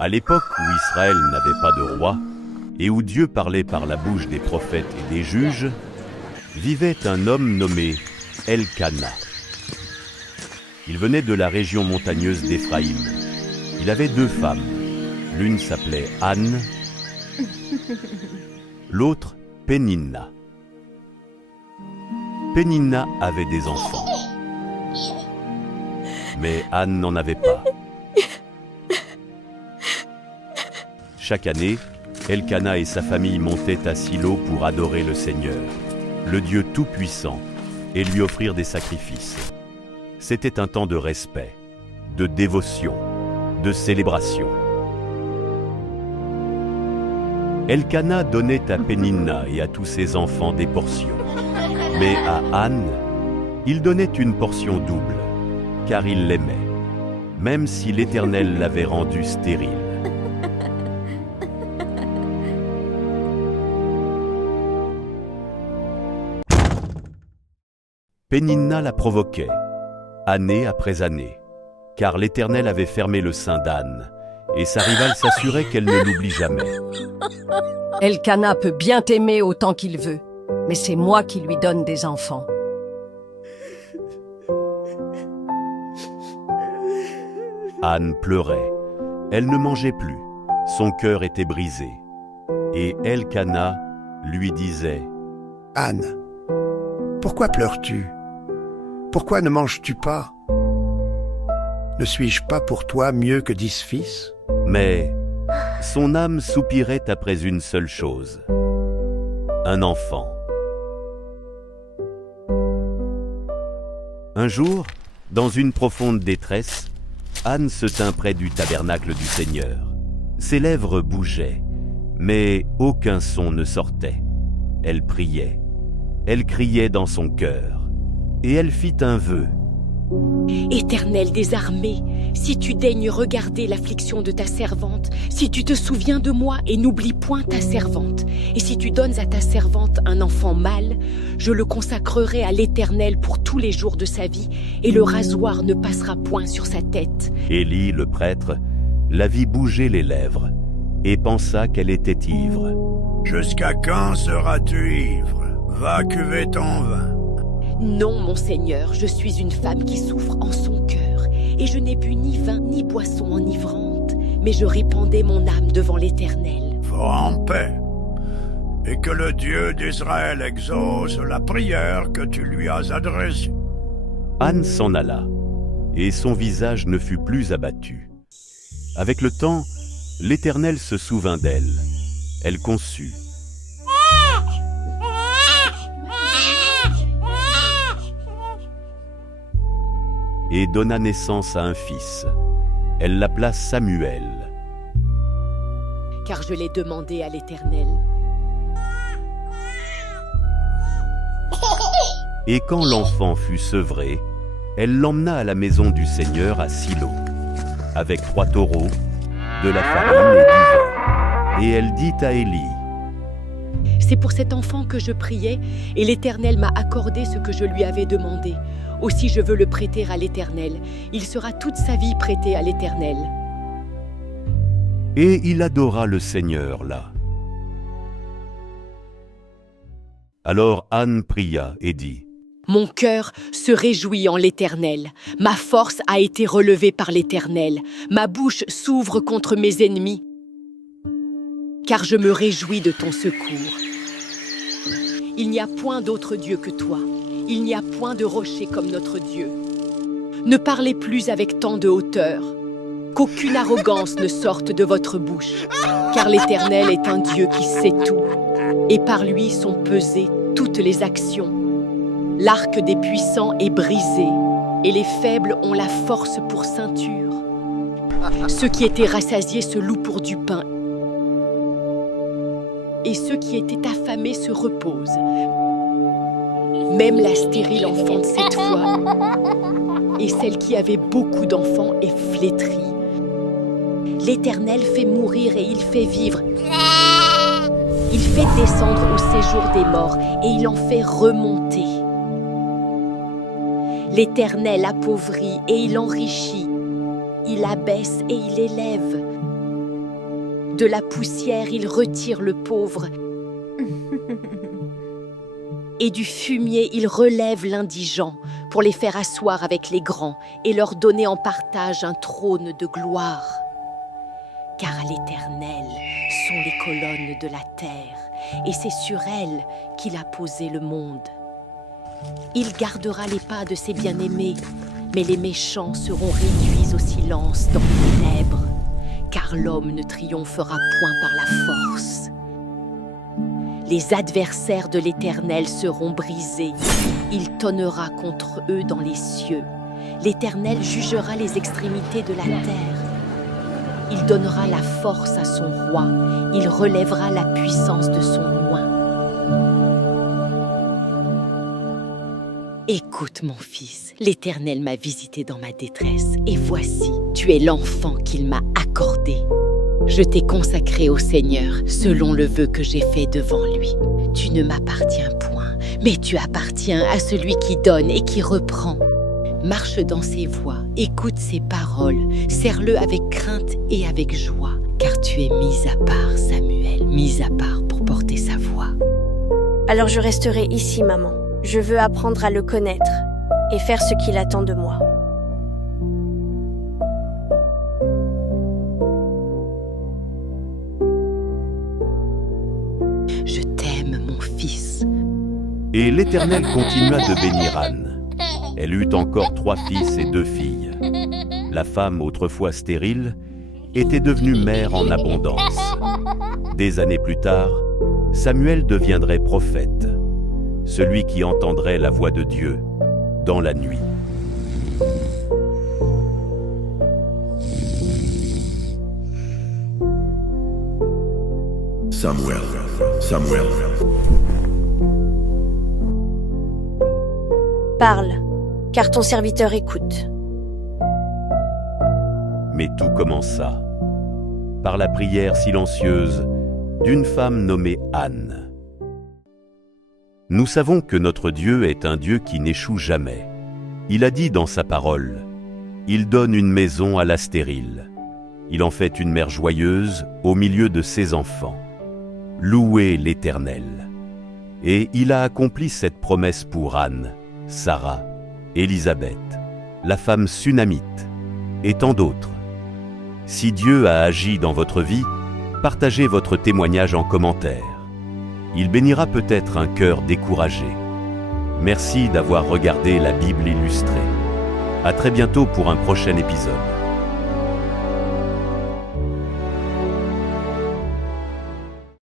À l'époque où Israël n'avait pas de roi, et où Dieu parlait par la bouche des prophètes et des juges, vivait un homme nommé Elkana. Il venait de la région montagneuse d'Éphraïm. Il avait 2 femmes. L'une s'appelait Anne, l'autre Péninna. Péninna avait des enfants, mais Anne n'en avait pas. Chaque année, Elkana et sa famille montaient à Silo pour adorer le Seigneur, le Dieu Tout-Puissant, et lui offrir des sacrifices. C'était un temps de respect, de dévotion, de célébration. Elkana donnait à Péninna et à tous ses enfants des portions. Mais à Anne, il donnait une portion double, car il l'aimait, même si l'Éternel l'avait rendue stérile. Péninna la provoquait, année après année, car l'Éternel avait fermé le sein d'Anne, et sa rivale s'assurait qu'elle ne l'oublie jamais. Elkana peut bien t'aimer autant qu'il veut, mais c'est moi qui lui donne des enfants. Anne pleurait, elle ne mangeait plus, son cœur était brisé. Et Elkana lui disait: « Anne, pourquoi pleures-tu? Pourquoi ne manges-tu pas? Ne suis-je pas pour toi mieux que 10 fils? » Mais son âme soupirait après une seule chose: un enfant. Un jour, dans une profonde détresse, Anne se tint près du tabernacle du Seigneur. Ses lèvres bougeaient, mais aucun son ne sortait. Elle priait, elle criait dans son cœur, et elle fit un vœu. Éternel des armées, si tu daignes regarder l'affliction de ta servante, si tu te souviens de moi et n'oublies point ta servante, et si tu donnes à ta servante un enfant mâle, je le consacrerai à l'Éternel pour tous les jours de sa vie, et le rasoir ne passera point sur sa tête. Élie, le prêtre, la vit bouger les lèvres, et pensa qu'elle était ivre. « Jusqu'à quand seras-tu ivre? Va cuver ton vin. » Non, mon Seigneur, je suis une femme qui souffre en son cœur, et je n'ai bu ni vin ni boisson enivrante, mais je répandais mon âme devant l'Éternel. Va en paix, et que le Dieu d'Israël exauce la prière que tu lui as adressée. Anne s'en alla, et son visage ne fut plus abattu. Avec le temps, l'Éternel se souvint d'elle. Elle conçut. Et donna naissance à un fils. Elle l'appela Samuel. Car je l'ai demandé à l'Éternel. Et quand l'enfant fut sevré, elle l'emmena à la maison du Seigneur à Silo, avec 3 taureaux, de la farine et du vin. Et elle dit à Élie: C'est pour cet enfant que je priais, et l'Éternel m'a accordé ce que je lui avais demandé. Aussi je veux le prêter à l'Éternel. Il sera toute sa vie prêté à l'Éternel. Et il adora le Seigneur là. Alors Anne pria et dit: Mon cœur se réjouit en l'Éternel. Ma force a été relevée par l'Éternel. Ma bouche s'ouvre contre mes ennemis, car je me réjouis de ton secours. Il n'y a point d'autre Dieu que toi. Il n'y a point de rocher comme notre Dieu. Ne parlez plus avec tant de hauteur, qu'aucune arrogance ne sorte de votre bouche, car l'Éternel est un Dieu qui sait tout, et par lui sont pesées toutes les actions. L'arc des puissants est brisé, et les faibles ont la force pour ceinture. Ceux qui étaient rassasiés se louent pour du pain, et ceux qui étaient affamés se reposent. Même la stérile enfante 7 fois, et celle qui avait beaucoup d'enfants est flétrie. L'Éternel fait mourir et il fait vivre. Il fait descendre au séjour des morts et il en fait remonter. L'Éternel appauvrit et il enrichit. Il abaisse et il élève. De la poussière, il retire le pauvre. Et du fumier, il relève l'indigent pour les faire asseoir avec les grands et leur donner en partage un trône de gloire. Car à l'Éternel sont les colonnes de la terre, et c'est sur elles qu'il a posé le monde. Il gardera les pas de ses bien-aimés, mais les méchants seront réduits au silence dans les ténèbres, car l'homme ne triomphera point par la force. Les adversaires de l'Éternel seront brisés. Il tonnera contre eux dans les cieux. L'Éternel jugera les extrémités de la terre. Il donnera la force à son roi. Il relèvera la puissance de son oint. Écoute, mon fils, l'Éternel m'a visité dans ma détresse, et voici, tu es l'enfant qu'il m'a accordé. Je t'ai consacré au Seigneur, selon le vœu que j'ai fait devant lui. Tu ne m'appartiens point, mais tu appartiens à celui qui donne et qui reprend. Marche dans ses voies, écoute ses paroles, serre-le avec crainte et avec joie, car tu es mis à part, Samuel, mis à part pour porter sa voix. Alors je resterai ici, maman. Je veux apprendre à le connaître et faire ce qu'il attend de moi. Je t'aime, mon fils. Et l'Éternel continua de bénir Anne. Elle eut encore 3 fils et 2 filles. La femme, autrefois stérile, était devenue mère en abondance. Des années plus tard, Samuel deviendrait prophète, celui qui entendrait la voix de Dieu dans la nuit. Samuel. Parle, car ton serviteur écoute. Mais tout commença par la prière silencieuse d'une femme nommée Anne. Nous savons que notre Dieu est un Dieu qui n'échoue jamais. Il a dit dans sa parole, « Il donne une maison à la stérile. Il en fait une mère joyeuse au milieu de ses enfants. Louez l'Éternel. » Et il a accompli cette promesse pour Anne, Sarah, Élisabeth, la femme sunamite, et tant d'autres. Si Dieu a agi dans votre vie, partagez votre témoignage en commentaire. Il bénira peut-être un cœur découragé. Merci d'avoir regardé la Bible illustrée. À très bientôt pour un prochain épisode.